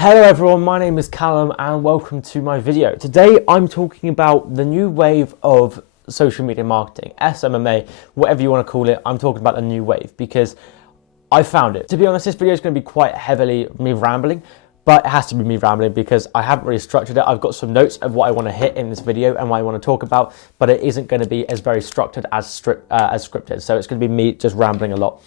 Hello everyone, my name is Callum and welcome to my video. Today I'm talking about the new wave of social media marketing, SMMA, whatever you want to call it. I'm talking about the new wave because I found it. To be honest, this video is going to be quite heavily me rambling, but it has to be me rambling because I haven't really structured it. I've got some notes of what I want to hit in this video and what I want to talk about, but it isn't going to be as very structured as scripted. So it's going to be me just rambling a lot.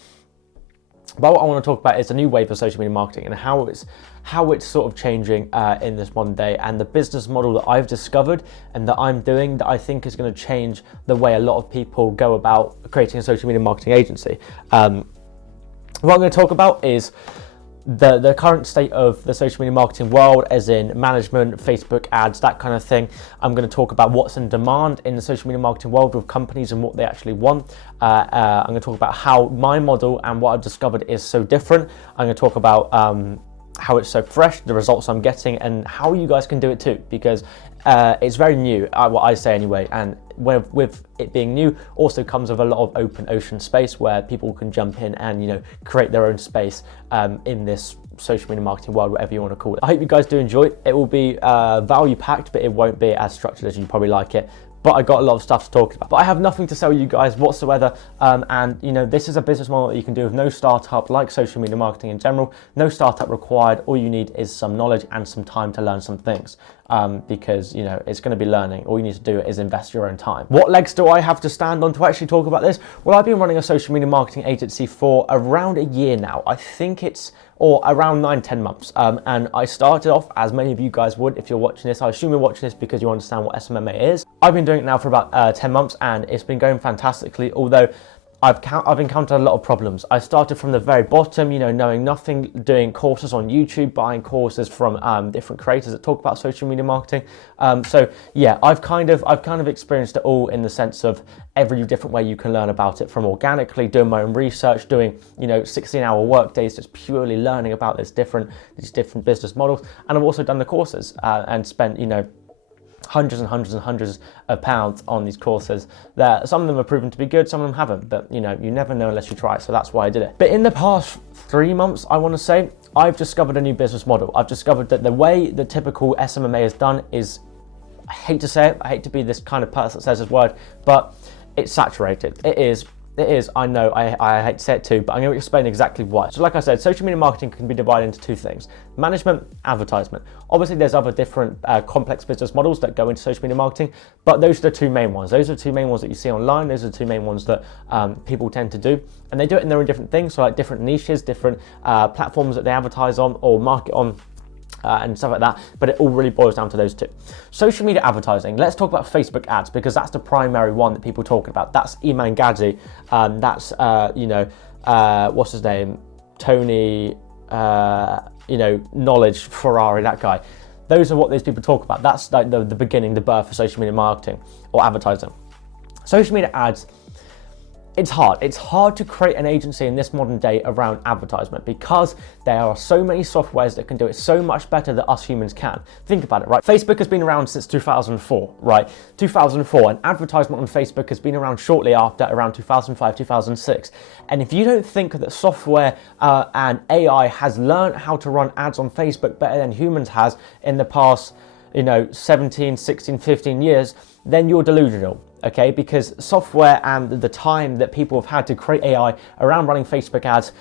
But what I want to talk about is the new wave of social media marketing and how it's sort of changing in this modern day, and the business model that I've discovered and that I'm doing that I think is going to change the way a lot of people go about creating a social media marketing agency. What I'm going to talk about is the current state of the social media marketing world, as in management, Facebook ads, that kind of thing. I'm going to talk about what's in demand in the social media marketing world with companies and what they actually want. I'm going to talk about how my model and what I've discovered is so different. I'm going to talk about how it's so fresh, the results I'm getting, and how you guys can do it too, because it's very new, what I say anyway, and with it being new also comes with a lot of open ocean space where people can jump in and create their own space in this social media marketing world, whatever you want to call it. I hope you guys do enjoy it. It will be value packed, but it won't be as structured as you probably like it. But I got a lot of stuff to talk about. But I have nothing to sell you guys whatsoever. And this is a business model that you can do with no startup, like social media marketing in general. No startup required. All you need is some knowledge and some time to learn some things. Because it's going to be learning. All you need to do is invest your own time. What legs do I have to stand on to actually talk about this? Well, I've been running a social media marketing agency for around a year now. I think or around 9-10 months. And I started off, as many of you guys would if you're watching this. I assume you're watching this because you understand what SMMA is. I've been doing it now for about 10 months and it's been going fantastically, although I've encountered a lot of problems. I started from the very bottom, knowing nothing, doing courses on YouTube, buying courses from different creators that talk about social media marketing. So yeah, I've kind of experienced it all in the sense of every different way you can learn about it, from organically doing my own research, doing 16-hour work days, just purely learning about these different business models. And I've also done the courses and spent hundreds and hundreds and hundreds of pounds on these courses. That some of them have proven to be good, some of them haven't, but you never know unless you try, so that's why I did it. But in the past 3 months, I want to say, I've discovered a new business model. I've discovered that the way the typical SMMA is done is, I hate to say it, I hate to be this kind of person that says this word, but it's saturated. It is, I know, I hate to say it too, but I'm going to explain exactly why. So like I said, social media marketing can be divided into two things: management, advertisement. Obviously there's other different complex business models that go into social media marketing, but those are the two main ones. Those are the two main ones that you see online. Those are the two main ones that people tend to do, and they do it in their own different things. So like different niches, different platforms that they advertise on or market on, and stuff like that, but it all really boils down to those two. Social media advertising, let's talk about Facebook ads, because that's the primary one that people talk about. That's Iman Gadzi, that's what's his name, Tony, Knowledge Ferrari, that guy. Those are what these people talk about. That's like the beginning, the birth of social media marketing or advertising. Social media ads, it's hard to create an agency in this modern day around advertisement, because there are so many softwares that can do it so much better than us humans can. Think about it, right? Facebook has been around since 2004, right? 2004, and advertisement on Facebook has been around shortly after, around 2005, 2006. And if you don't think that software and AI has learned how to run ads on Facebook better than humans has in the past 17, 16, 15 years, then you're delusional. Okay, because software and the time that people have had to create AI around running Facebook ads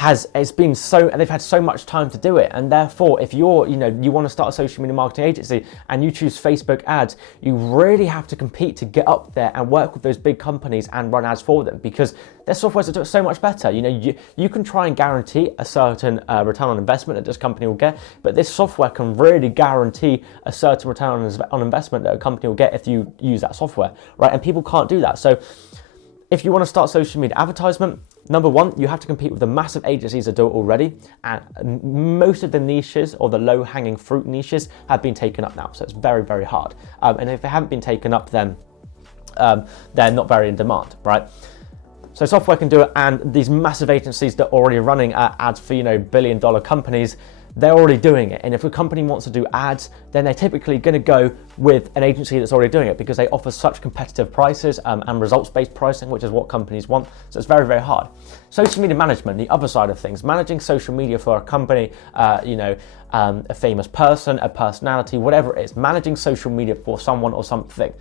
it's been they've had so much time to do it, and therefore if you want to start a social media marketing agency and you choose Facebook ads, you really have to compete to get up there and work with those big companies and run ads for them, because their softwares that do it so much better. You can try and guarantee a certain return on investment that this company will get, but this software can really guarantee a certain return on investment that a company will get if you use that software, right? And people can't do that. So if you want to start social media advertisement, number one, you have to compete with the massive agencies that do it already, and most of the niches or the low-hanging fruit niches have been taken up now, so it's very, very hard. And if they haven't been taken up, then they're not very in demand, right? So software can do it, and these massive agencies that are already running ads for billion-dollar companies, they're already doing it. And if a company wants to do ads, then they're typically going to go with an agency that's already doing it because they offer such competitive prices and results-based pricing, which is what companies want. So it's very, very hard. Social media management, the other side of things, managing social media for a company, a famous person, a personality, whatever it is, managing social media for someone or something.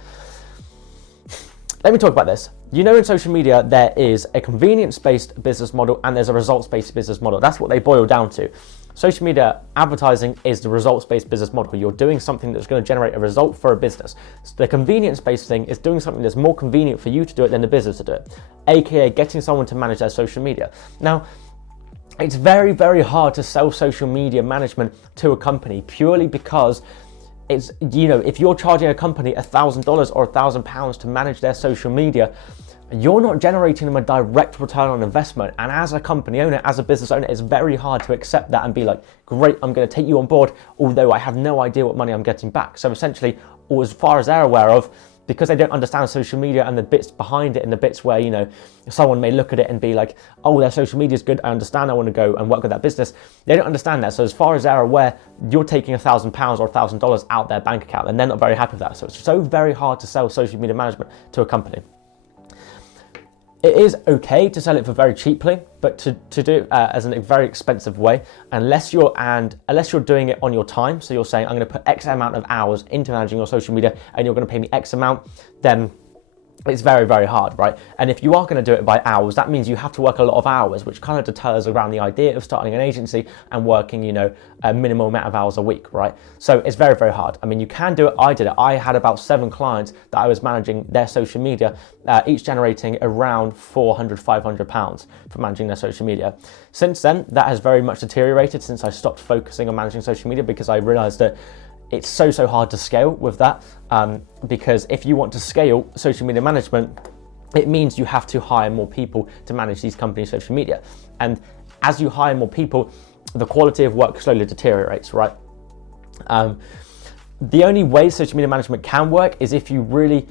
Let me talk about this. You know, in social media, there is a convenience-based business model and there's a results-based business model. That's what they boil down to. Social media advertising is the results-based business model. You're doing something that's going to generate a result for a business. So the convenience-based thing is doing something that's more convenient for you to do it than the business to do it, aka getting someone to manage their social media. Now, it's very, very hard to sell social media management to a company purely because it's, you know, if you're charging a company $1,000 or £1,000 to manage their social media, you're not generating them a direct return on investment. And as a company owner, as a business owner, it's very hard to accept that and be like, great, I'm going to take you on board, although I have no idea what money I'm getting back. So essentially, or as far as they're aware of, because they don't understand social media and the bits behind it and the bits where, you know, someone may look at it and be like, oh, their social media is good, I understand, I want to go and work with that business. They don't understand that. So as far as they're aware, you're taking £1,000 or $1,000 out their bank account and they're not very happy with that. So it's so very hard to sell social media management to a company. It is okay to sell it for very cheaply, but to do it as a very expensive way, unless you're doing it on your time. So you're saying, I'm going to put X amount of hours into managing your social media and you're going to pay me X amount, then it's very, very hard, right? And if you are going to do it by hours, that means you have to work a lot of hours, which kind of deters around the idea of starting an agency and working, you know, a minimal amount of hours a week, right? So it's very, very hard. I mean, you can do it. I did it. I had about 7 clients that I was managing their social media, each generating around £400, £500 for managing their social media. Since then, that has very much deteriorated since I stopped focusing on managing social media because I realized that it's so hard to scale with that, because if you want to scale social media management, it means you have to hire more people to manage these companies' social media. And as you hire more people, the quality of work slowly deteriorates, right? The only way social media management can work is if you really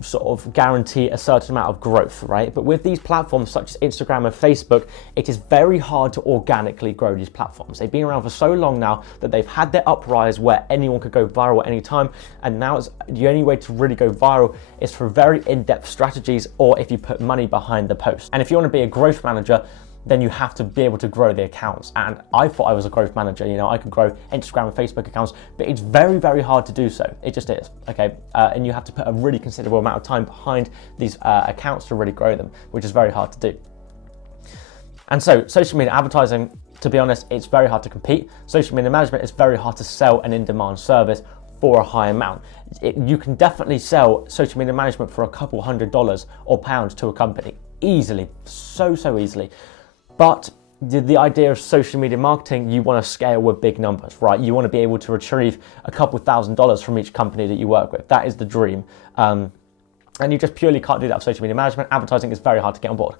sort of guarantee a certain amount of growth, right? But with these platforms such as Instagram and Facebook, it is very hard to organically grow these platforms. They've been around for so long now that they've had their uprise where anyone could go viral at any time, and now it's the only way to really go viral is for very in-depth strategies or if you put money behind the post. And if you want to be a growth manager, then you have to be able to grow the accounts. And I thought I was a growth manager, you know, I could grow Instagram and Facebook accounts, but it's very, very hard to do so. It just is, okay? And you have to put a really considerable amount of time behind these accounts to really grow them, which is very hard to do. And so social media advertising, to be honest, it's very hard to compete. Social media management is very hard to sell an in-demand service for a high amount. You can definitely sell social media management for a couple $100 or pounds to a company, easily, so easily. But the idea of social media marketing, you want to scale with big numbers, right? You want to be able to retrieve a couple $1,000s from each company that you work with. That is the dream. And you just purely can't do that with social media management. Advertising is very hard to get on board.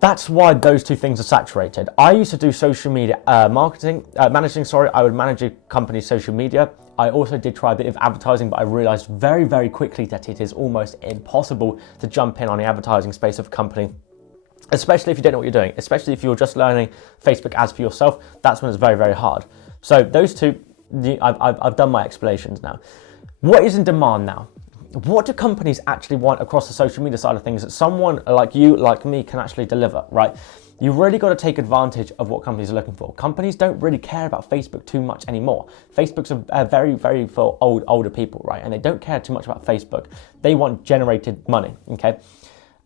That's why those two things are saturated. I used to do social media managing. I would manage a company's social media. I also did try a bit of advertising, but I realized very, very quickly that it is almost impossible to jump in on the advertising space of a company, especially if you don't know what you're doing, especially if you're just learning Facebook ads for yourself. That's when it's very, very hard. So those two, I've done my explanations now. What is in demand now? What do companies actually want across the social media side of things that someone like you, like me, can actually deliver, right? You've really got to take advantage of what companies are looking for. Companies don't really care about Facebook too much anymore. Facebook's a very, very for older people, right? And they don't care too much about Facebook. They want generated money, okay?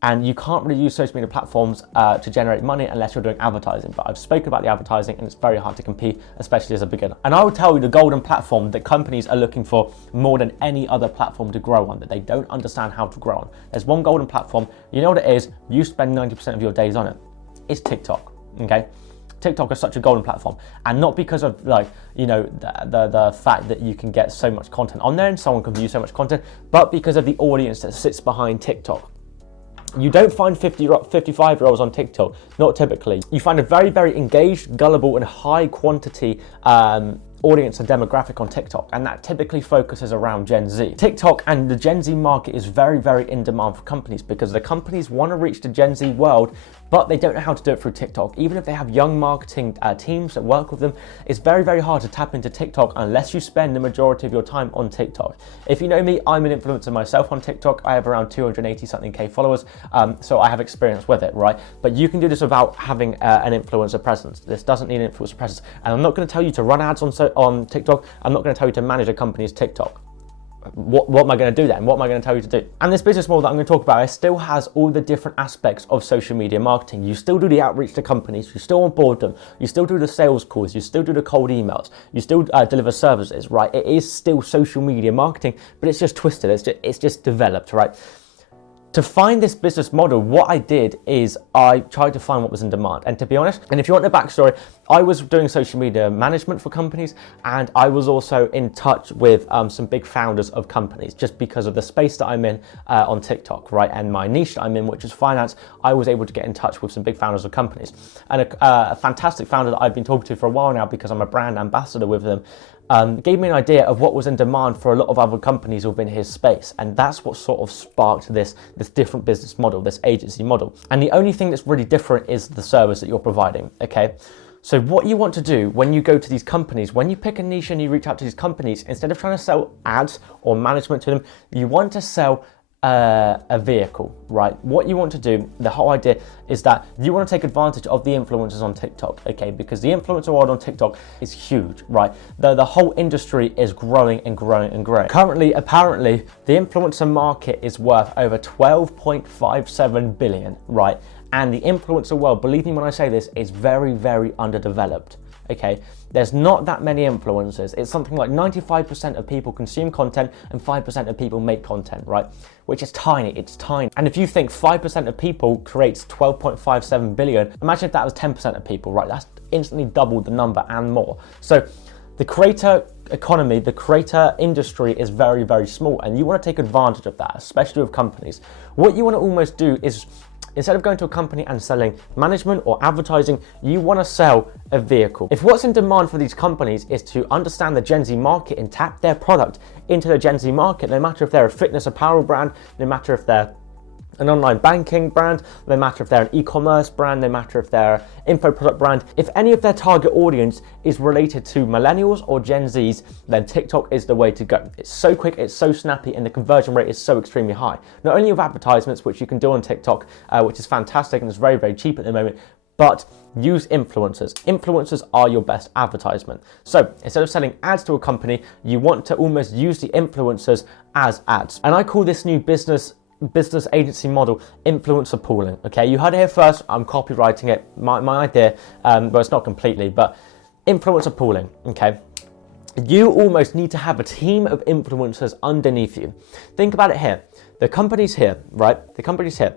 And you can't really use social media platforms to generate money unless you're doing advertising. But I've spoken about the advertising and it's very hard to compete, especially as a beginner. And I would tell you the golden platform that companies are looking for more than any other platform to grow on, that they don't understand how to grow on. There's one golden platform, you know what it is, you spend 90% of your days on it. It's TikTok, okay? TikTok is such a golden platform, and not because of like, you know, the fact that you can get so much content on there and someone can view so much content, but because of the audience that sits behind TikTok. You don't find 55-year-olds on TikTok, not typically. You find a very, very engaged, gullible, and high quantity audience and demographic on TikTok, and that typically focuses around Gen Z. TikTok and the Gen Z market is very, very in demand for companies because the companies want to reach the Gen Z world, but they don't know how to do it through TikTok. Even if they have young marketing teams that work with them, it's very, very hard to tap into TikTok unless you spend the majority of your time on TikTok. If you know me, I'm an influencer myself on TikTok. I have around 280 something K followers, so I have experience with it, right? But you can do this without having an influencer presence. This doesn't need an influencer presence. And I'm not going to tell you to run ads on TikTok. I'm not going to tell you to manage a company's TikTok. What am I going to do then? What am I going to tell you to do? And this business model that I'm going to talk about, it still has all the different aspects of social media marketing. You still do the outreach to companies, you still onboard them, you still do the sales calls, you still do the cold emails, you still deliver services, right? It is still social media marketing, but it's just twisted, it's just developed, right? To find this business model, what I did is I tried to find what was in demand. And to be honest, and if you want the backstory, I was doing social media management for companies, and I was also in touch with some big founders of companies just because of the space that I'm in on TikTok, right? And my niche that I'm in, which is finance, I was able to get in touch with some big founders of companies. And a fantastic founder that I've been talking to for a while now because I'm a brand ambassador with them, gave me an idea of what was in demand for a lot of other companies within his space. And that's what sort of sparked this different business model, this agency model. And the only thing that's really different is the service that you're providing, okay? So what you want to do when you go to these companies, when you pick a niche and you reach out to these companies, instead of trying to sell ads or management to them, you want to sell a vehicle, right? What you want to do, the whole idea is that you want to take advantage of the influencers on TikTok, okay? Because the influencer world on TikTok is huge, right? The whole industry is growing and growing and growing. Currently, apparently, the influencer market is worth over 12.57 billion, right? And the influencer world, believe me when I say this, is very, very underdeveloped. Okay, there's not that many influencers. It's something like 95% of people consume content and 5% of people make content, right? Which is tiny, it's tiny. And if you think 5% of people creates 12.57 billion, imagine if that was 10% of people, right? That's instantly doubled the number and more. So the creator economy, the creator industry is very, very small, and you want to take advantage of that, especially with companies. What you want to almost do is, instead of going to a company and selling management or advertising, you want to sell a vehicle. If what's in demand for these companies is to understand the Gen Z market and tap their product into the Gen Z market, no matter if they're a fitness apparel brand, no matter if they're an online banking brand, no matter if they're an e-commerce brand, no matter if they're an info product brand, if any of their target audience is related to millennials or Gen Zs, then TikTok is the way to go. It's so quick, it's so snappy, and the conversion rate is so extremely high. Not only with advertisements, which you can do on TikTok, which is fantastic and is very, very cheap at the moment, but use influencers. Influencers are your best advertisement. So instead of selling ads to a company, you want to almost use the influencers as ads. And I call this new business agency model influencer pooling. Okay, you heard it here first. I'm copywriting it, my idea, but it's not completely, but influencer pooling. Okay, you almost need to have a team of influencers underneath you. Think about it here. The company's here, right? The company's here.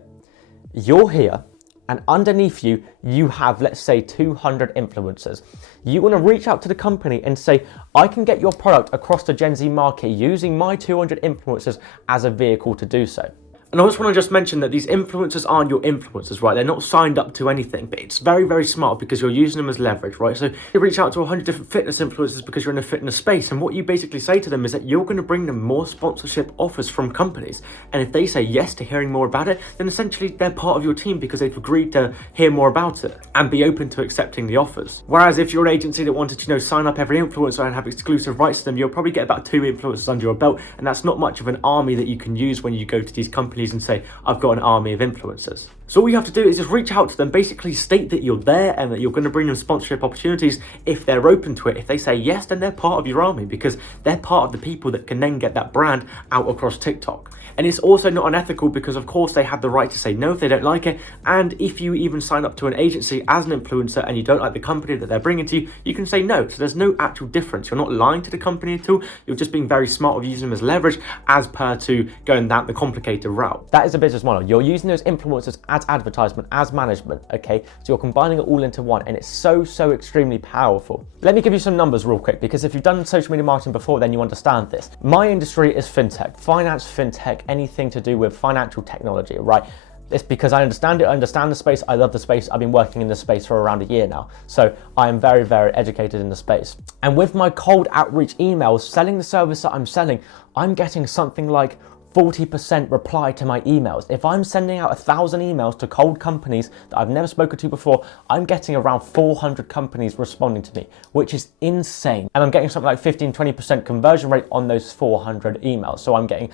You're here. And underneath you, you have, let's say, 200 influencers. You want to reach out to the company and say, I can get your product across the Gen Z market using my 200 influencers as a vehicle to do so. And I just want to mention that these influencers aren't your influencers, right? They're not signed up to anything, but it's very, very smart because you're using them as leverage, right? So you reach out to 100 different fitness influencers because you're in a fitness space. And what you basically say to them is that you're going to bring them more sponsorship offers from companies. And if they say yes to hearing more about it, then essentially they're part of your team because they've agreed to hear more about it and be open to accepting the offers. Whereas if you're an agency that wanted to, sign up every influencer and have exclusive rights to them, you'll probably get about 2 influencers under your belt. And that's not much of an army that you can use when you go to these companies and say, I've got an army of influencers. So all you have to do is just reach out to them, basically state that you're there and that you're going to bring them sponsorship opportunities if they're open to it. If they say yes, then they're part of your army because they're part of the people that can then get that brand out across TikTok. And it's also not unethical because of course they have the right to say no if they don't like it. And if you even sign up to an agency as an influencer and you don't like the company that they're bringing to you, you can say no. So there's no actual difference. You're not lying to the company at all. You're just being very smart of using them as leverage as per to going down the complicated route. That is a business model. You're using those influencers as advertisement, as management, okay? So you're combining it all into one and it's so extremely powerful. Let me give you some numbers real quick because if you've done social media marketing before, then you understand this. My industry is fintech, finance, fintech, anything to do with financial technology, right? It's because I understand it, I understand the space, I love the space. I've been working in this space for around a year now. So I am very, very educated in the space. And with my cold outreach emails, selling the service that I'm selling, I'm getting something like 40% reply to my emails. If I'm sending out 1,000 emails to cold companies that I've never spoken to before, I'm getting around 400 companies responding to me, which is insane. And I'm getting something like 15-20% conversion rate on those 400 emails. So I'm getting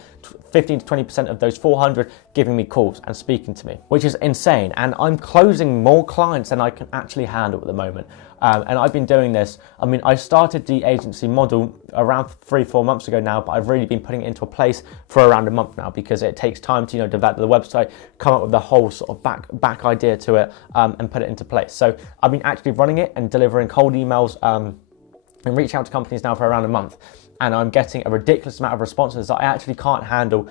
15 to 20% of those 400 giving me calls and speaking to me, which is insane. And I'm closing more clients than I can actually handle at the moment. And I've been doing this. I mean, I started the agency model around 3-4 months ago now, but I've really been putting it into place for around a month now, because it takes time to, develop the website, come up with the whole sort of back idea to it, and put it into place. So I've been actually running it and delivering cold emails and reach out to companies now for around a month. And I'm getting a ridiculous amount of responses that I actually can't handle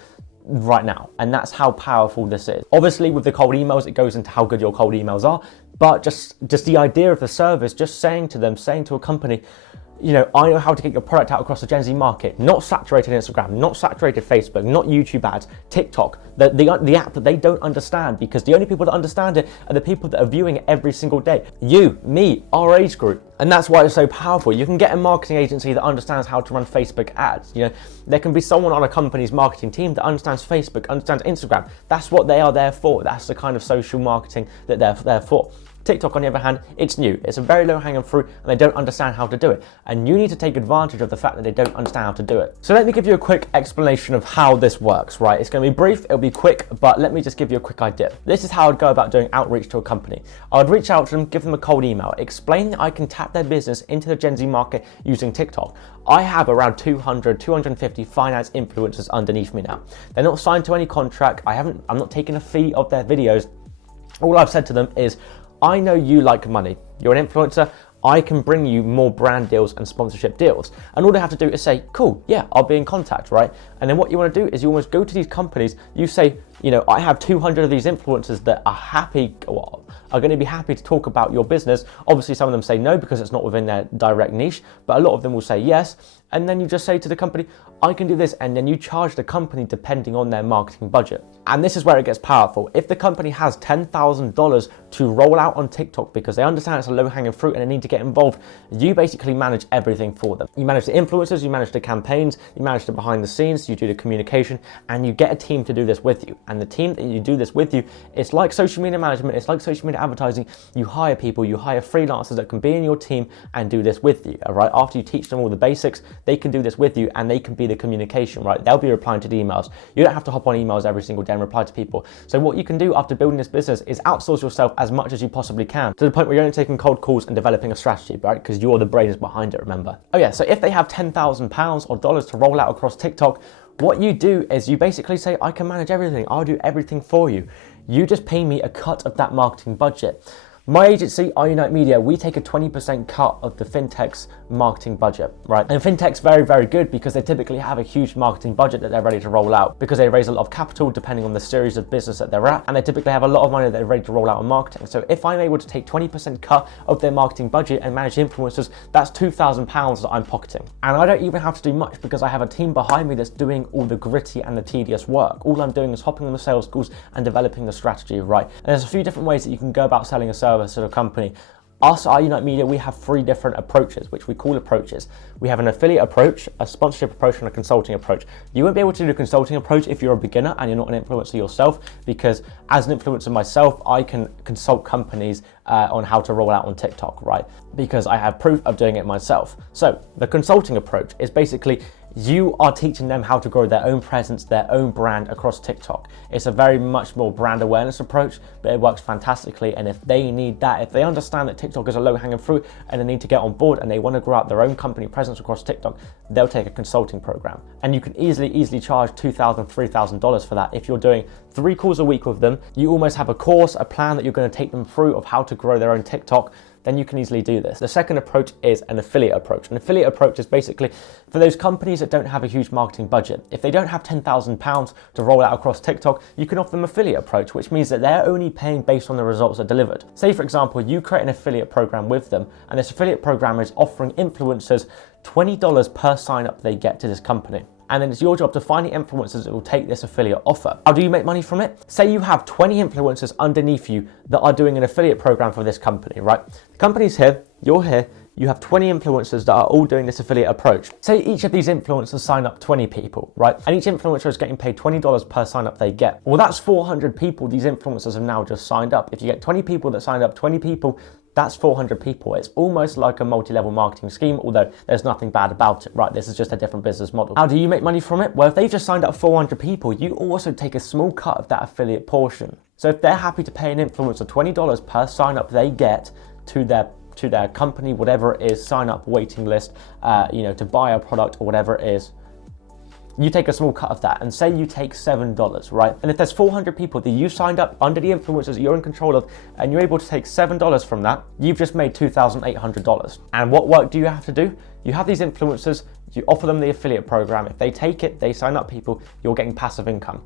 right now. And that's how powerful this is. Obviously with the cold emails, it goes into how good your cold emails are, but just the idea of the service, just saying to a company, I know how to get your product out across the Gen Z market, not saturated Instagram, not saturated Facebook, not YouTube ads, TikTok, the app that they don't understand, because the only people that understand it are the people that are viewing it every single day. You, me, our age group. And that's why it's so powerful. You can get a marketing agency that understands how to run Facebook ads. There can be someone on a company's marketing team that understands Facebook, understands Instagram. That's what they are there for. That's the kind of social marketing that they're there for. TikTok, on the other hand, it's new. It's a very low-hanging fruit, and they don't understand how to do it. And you need to take advantage of the fact that they don't understand how to do it. So let me give you a quick explanation of how this works, right? It's going to be brief, it'll be quick, but let me just give you a quick idea. This is how I'd go about doing outreach to a company. I'd reach out to them, give them a cold email, explain that I can tap their business into the Gen Z market using TikTok. I have around 200, 250 finance influencers underneath me now. They're not signed to any contract. I'm not taking a fee of their videos. All I've said to them is, I know you like money. You're an influencer. I can bring you more brand deals and sponsorship deals. And all they have to do is say, cool, yeah, I'll be in contact, right? And then what you want to do is you almost go to these companies, you say, I have 200 of these influencers that are going to be happy to talk about your business. Obviously, some of them say no because it's not within their direct niche, but a lot of them will say yes. And then you just say to the company, I can do this. And then you charge the company depending on their marketing budget. And this is where it gets powerful. If the company has $10,000 to roll out on TikTok because they understand it's a low-hanging fruit and they need to get involved, you basically manage everything for them. You manage the influencers, you manage the campaigns, you manage the behind the scenes, you do the communication, and you get a team to do this with you. And the team that you do this with you, it's like social media management, it's like social media advertising. You hire people, you hire freelancers that can be in your team and do this with you, all right? After you teach them all the basics, they can do this with you and they can be the communication, right? They'll be replying to the emails. You don't have to hop on emails every single day and reply to people. So what you can do after building this business is outsource yourself as much as you possibly can, to the point where you're only taking cold calls and developing a strategy, right? Because you're the brains behind it, remember? Oh yeah, so if they have £10,000 or dollars to roll out across TikTok, what you do is you basically say, I can manage everything. I'll do everything for you. You just pay me a cut of that marketing budget. My agency, Unite Media, we take a 20% cut of the fintech's marketing budget, right? And fintech's very, very good because they typically have a huge marketing budget that they're ready to roll out because they raise a lot of capital depending on the series of business that they're at. And they typically have a lot of money that they're ready to roll out on marketing. So if I'm able to take 20% cut of their marketing budget and manage influencers, that's £2,000 that I'm pocketing. And I don't even have to do much because I have a team behind me that's doing all the gritty and the tedious work. All I'm doing is hopping on the sales calls and developing the strategy, right? And there's a few different ways that you can go about selling a service to a company. Us at Unite Media, we have 3 different approaches, which we call approaches. We have an affiliate approach, a sponsorship approach, and a consulting approach. You won't be able to do a consulting approach if you're a beginner and you're not an influencer yourself, because as an influencer myself, I can consult companies on how to roll out on TikTok, right? Because I have proof of doing it myself. So the consulting approach is basically you are teaching them how to grow their own presence, their own brand across TikTok. It's a very much more brand awareness approach, but it works fantastically. And if they need that, if they understand that TikTok is a low-hanging fruit and they need to get on board and they want to grow out their own company presence across TikTok, they'll take a consulting program. And you can easily charge $2,000, $3,000 for that. If you're doing 3 calls a week with them, you almost have a course, a plan that you're going to take them through of how to grow their own TikTok. Then you can easily do this. The second approach is an affiliate approach. An affiliate approach is basically for those companies that don't have a huge marketing budget. If they don't have £10,000 to roll out across TikTok, you can offer them affiliate approach, which means that they're only paying based on the results that are delivered. Say, for example, you create an affiliate program with them, and this affiliate program is offering influencers $20 per sign up they get to this company. and then it's your job to find the influencers that will take this affiliate offer. How do you make money from it? Say you have 20 influencers underneath you that are doing an affiliate program for this company, right? The company's here, you're here, you have 20 influencers that are all doing this affiliate approach. Say each of these influencers sign up 20 people, right? And each influencer is getting paid $20 per sign up they get. Well, that's 400 people these influencers have now just signed up. If you get 20 people that signed up, 20 people, that's 400 people. It's almost like a multi-level marketing scheme, although there's nothing bad about it, right? This is just a different business model. How do you make money from it? Well, if they've just signed up 400 people, you also take a small cut of that affiliate portion. So if they're happy to pay an influencer $20 per sign up they get to their company, whatever it is, sign up waiting list, to buy a product or whatever it is, you take a small cut of that, and say you take $7, right? And if there's 400 people that you signed up under the influencers that you're in control of, and you're able to take $7 from that, you've just made $2,800. And what work do you have to do? You have these influencers, you offer them the affiliate program. If they take it, they sign up people, you're getting passive income.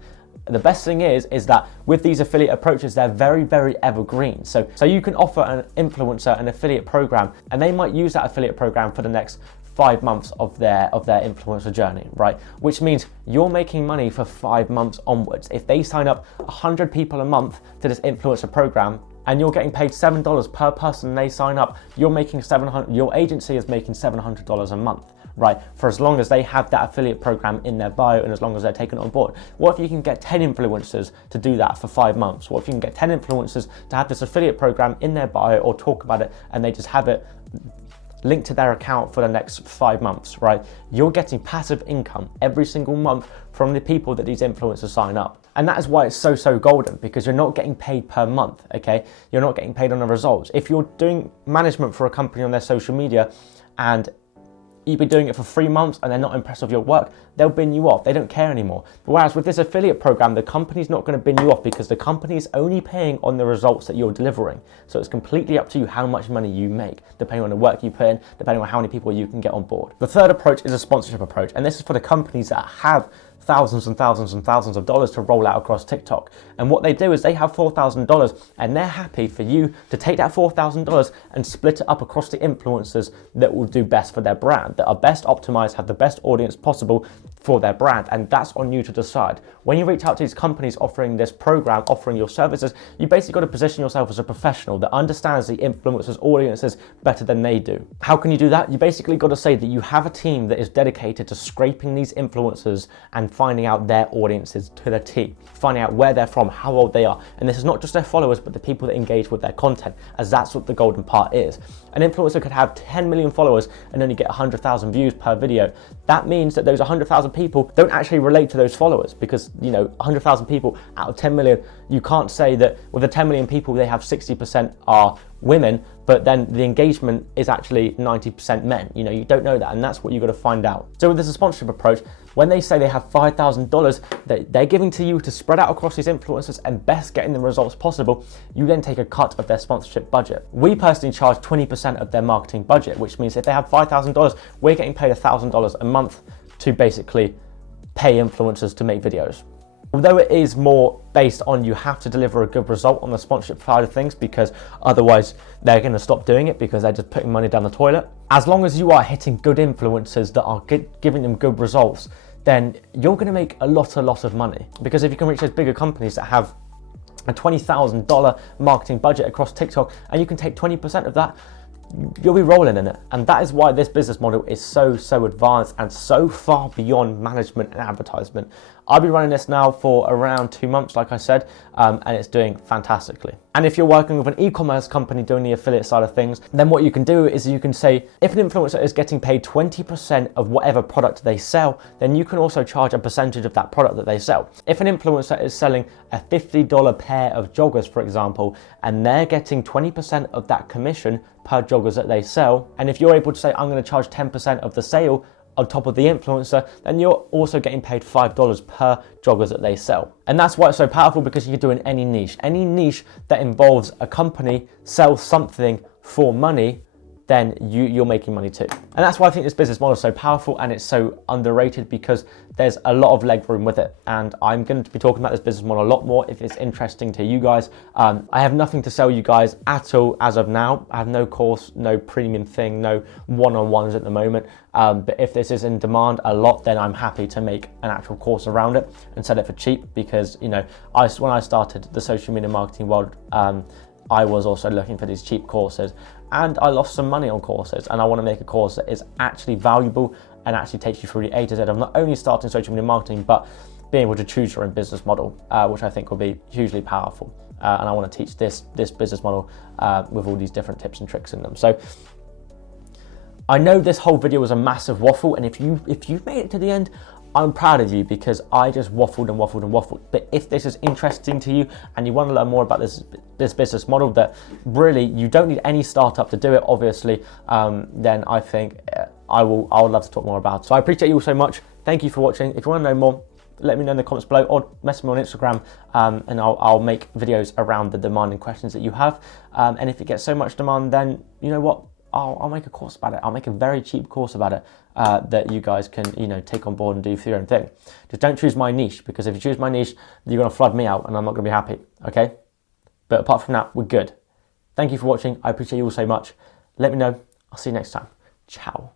The best thing is that with these affiliate approaches, they're very, very evergreen. So you can offer an influencer an affiliate program, and they might use that affiliate program for the next 5 months of their influencer journey, right? Which means you're making money for 5 months onwards. If they sign up 100 people a month to this influencer program, and you're getting paid $7 per person they sign up, you're making your agency is making $700 a month, right? For as long as they have that affiliate program in their bio and as long as they're taken on board. What if you can get 10 influencers to do that for 5 months? What if you can get 10 influencers to have this affiliate program in their bio or talk about it, and they just have it linked to their account for the next 5 months, right? You're getting passive income every single month from the people that these influencers sign up. And that is why it's so golden, because you're not getting paid per month, okay? You're not getting paid on the results. If you're doing management for a company on their social media and you've been doing it for 3 months and they're not impressed with your work, they'll bin you off. They don't care anymore. But whereas with this affiliate program, the company's not going to bin you off because the company's only paying on the results that you're delivering. So it's completely up to you how much money you make, depending on the work you put in, depending on how many people you can get on board. The third approach is a sponsorship approach, and this is for the companies that have thousands and thousands and thousands of dollars to roll out across TikTok. And what they do is they have $4,000 and they're happy for you to take that $4,000 and split it up across the influencers that will do best for their brand, that are best optimized, have the best audience possible for their brand. And that's on you to decide. When you reach out to these companies offering this program, offering your services, you basically got to position yourself as a professional that understands the influencers' audiences better than they do. How can you do that? You basically got to say that you have a team that is dedicated to scraping these influencers and finding out their audiences to the T, finding out where they're from, how old they are. And this is not just their followers, but the people that engage with their content, as that's what the golden part is. An influencer could have 10 million followers and only get 100,000 views per video. That means that those 100,000 people don't actually relate to those followers, because 100,000 people out of 10 million, you can't say that with the 10 million people, they have 60% are women, but then the engagement is actually 90% men. You don't know that, and that's what you got to find out. So with this sponsorship approach, when they say they have $5,000 that they're giving to you to spread out across these influencers and best getting the results possible, you then take a cut of their sponsorship budget. We personally charge 20% of their marketing budget, which means if they have $5,000, we're getting paid $1,000 a month to basically pay influencers to make videos. Although it is more based on you have to deliver a good result on the sponsorship side of things, because otherwise they're going to stop doing it because they're just putting money down the toilet. As long as you are hitting good influencers that are giving them good results, then you're going to make a lot of money. Because if you can reach those bigger companies that have a $20,000 marketing budget across TikTok and you can take 20% of that, you'll be rolling in it. And that is why this business model is so advanced and so far beyond management and advertisement. I've been running this now for around 2 months, like I said, and it's doing fantastically. And if you're working with an e-commerce company doing the affiliate side of things, then what you can do is you can say, if an influencer is getting paid 20% of whatever product they sell, then you can also charge a percentage of that product that they sell. If an influencer is selling a $50 pair of joggers, for example, and they're getting 20% of that commission per joggers that they sell, and if you're able to say, I'm going to charge 10% of the sale on top of the influencer, then you're also getting paid $5 per joggers that they sell. And that's why it's so powerful, because you can do in any niche that involves a company sells something for money, then you're making money too. And that's why I think this business model is so powerful and it's so underrated, because there's a lot of leg room with it. And I'm going to be talking about this business model a lot more if it's interesting to you guys. I have nothing to sell you guys at all as of now. I have no course, no premium thing, no one-on-ones at the moment. But if this is in demand a lot, then I'm happy to make an actual course around it and sell it for cheap, because, you know, when I started the social media marketing world, I was also looking for these cheap courses, and I lost some money on courses, and I want to make a course that is actually valuable and actually takes you through the A to Z of not only starting social media marketing, but being able to choose your own business model, which I think will be hugely powerful. And I want to teach this business model with all these different tips and tricks in them. So I know this whole video was a massive waffle, and if you've made it to the end, I'm proud of you, because I just waffled and waffled and waffled. But if this is interesting to you and you want to learn more about this business model that really you don't need any startup to do it, obviously, then I think I would love to talk more about it. So I appreciate you all so much. Thank you for watching. If you want to know more, let me know in the comments below, or message me on Instagram, and I'll make videos around the demand and questions that you have. And if it gets so much demand, then you know what? I'll make a course about it. I'll make a very cheap course about it that you guys can, you know, take on board and do for your own thing. Just don't choose my niche, because if you choose my niche, you're going to flood me out and I'm not going to be happy, okay? But apart from that, we're good. Thank you for watching. I appreciate you all so much. Let me know. I'll see you next time. Ciao.